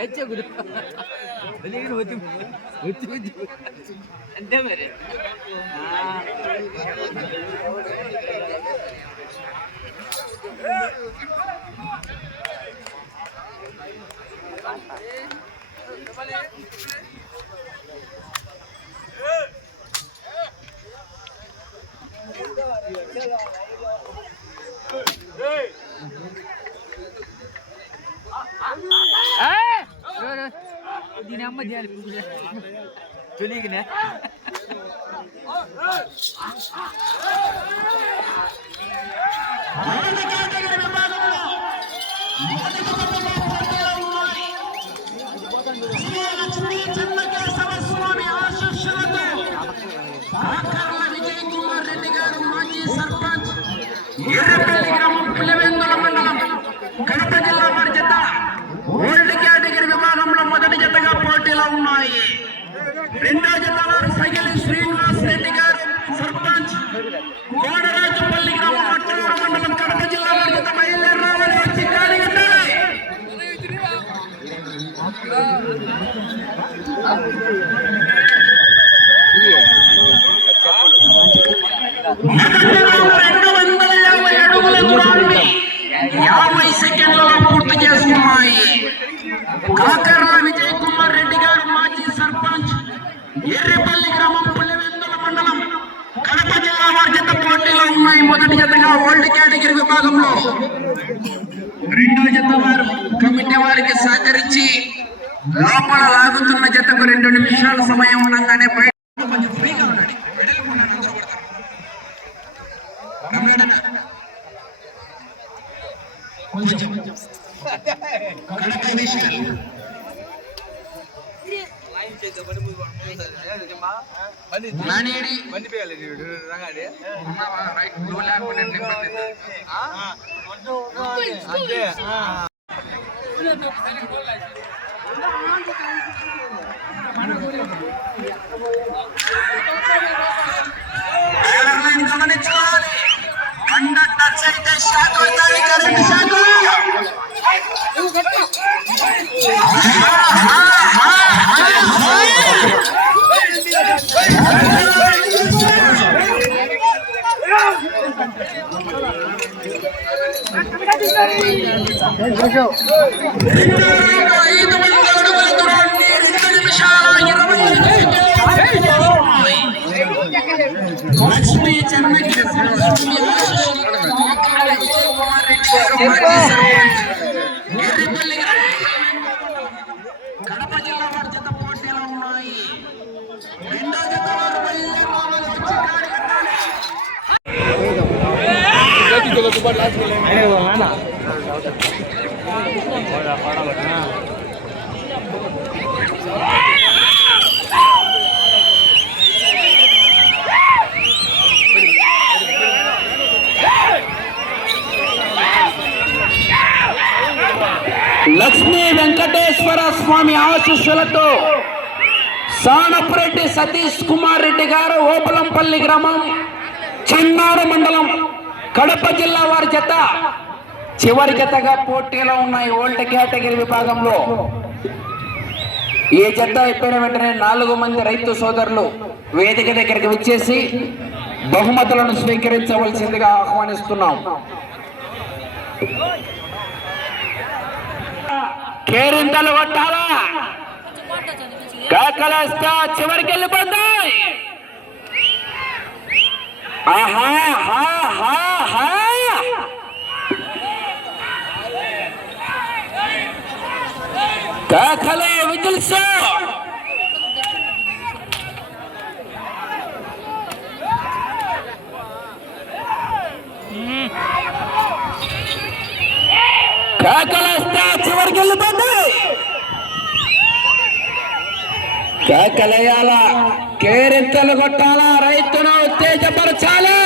అంతే మరి దీని అమ్మ తెలియకనే విజయ్ కుమార్ రెడ్డి గారు మాజీ సర్పంచ్ ఎర్రపల్లి గ్రామం పులివెందుల మండలం కడప జిల్లా వారి జత ఓల్డ్ కేటగిరీ విభాగంలో మొదటి జతగా పోటీలో ఉన్నాయి. రెండో జత వారు సగిలి శ్రీనివాస్ రెడ్డి గారు సర్పంచ్ కోడరాజుపల్లి గ్రామం అట్టూరు మండలం కడప జిల్లా వారి జత బయలుదేరి రావాలి. వచ్చి గాలి కట్టాలి. పూర్తి చేసుకున్నాయి. కాకర్ల విజయ్ కుమార్ రెడ్డి గారు మాజీ సర్పంచ్ ఎర్రపల్లి గ్రామం పులివెందుల మండలం కడప జిల్లా వారి జత పోటీలో ఉన్నాయి. మొదటి జతగా ఓల్డ్ కేటగిరీ విభాగంలో, రెండో జత వారు కమిటీ వారికి సహకరించి లోపల లాగుతున్న జతకు 2 నిమిషాల సమయం ఉండగానే బయట కొంచెం ఫ్రీగా ఉండండి. గమనించాలి. అండ టచ్ అయితే షాక్ అవుతుంది. Current shock. లక్ష్మీ చెన్నకి కడప జిల్లా వారి జత పోటీలో ఉన్నాయి. రెండో జత వారు లక్ష్మీ వెంకటేశ్వర స్వామి ఆశీస్సులతో సానపురెడ్డి సతీష్ కుమార్ రెడ్డి గారు ఓపులంపల్లి గ్రామం చెన్నాడు మండలం కడప జిల్లా వారి జత చివరి జతగా పోటీలో ఉన్నాయి. ఓల్డ్ కేటగిరీ విభాగంలో ఈ జత అయిపోయిన వెంటనే 4 మంది రైతు సోదరులు వేదిక దగ్గరికి వచ్చేసి బహుమతులను స్వీకరించవలసిందిగా ఆహ్వానిస్తున్నాం. కేరింతలు కొట్టాలా, కాకలేస్తా చివరికి వెళ్ళిపోతాయి. కాకలే విజిల్స్. కాకలేస్తా చివరికి వెళ్ళిపోతాయి. కాకలేయాల, కేరింతలు కొట్టాలా, రైతును ఉత్తేజపరచాలి.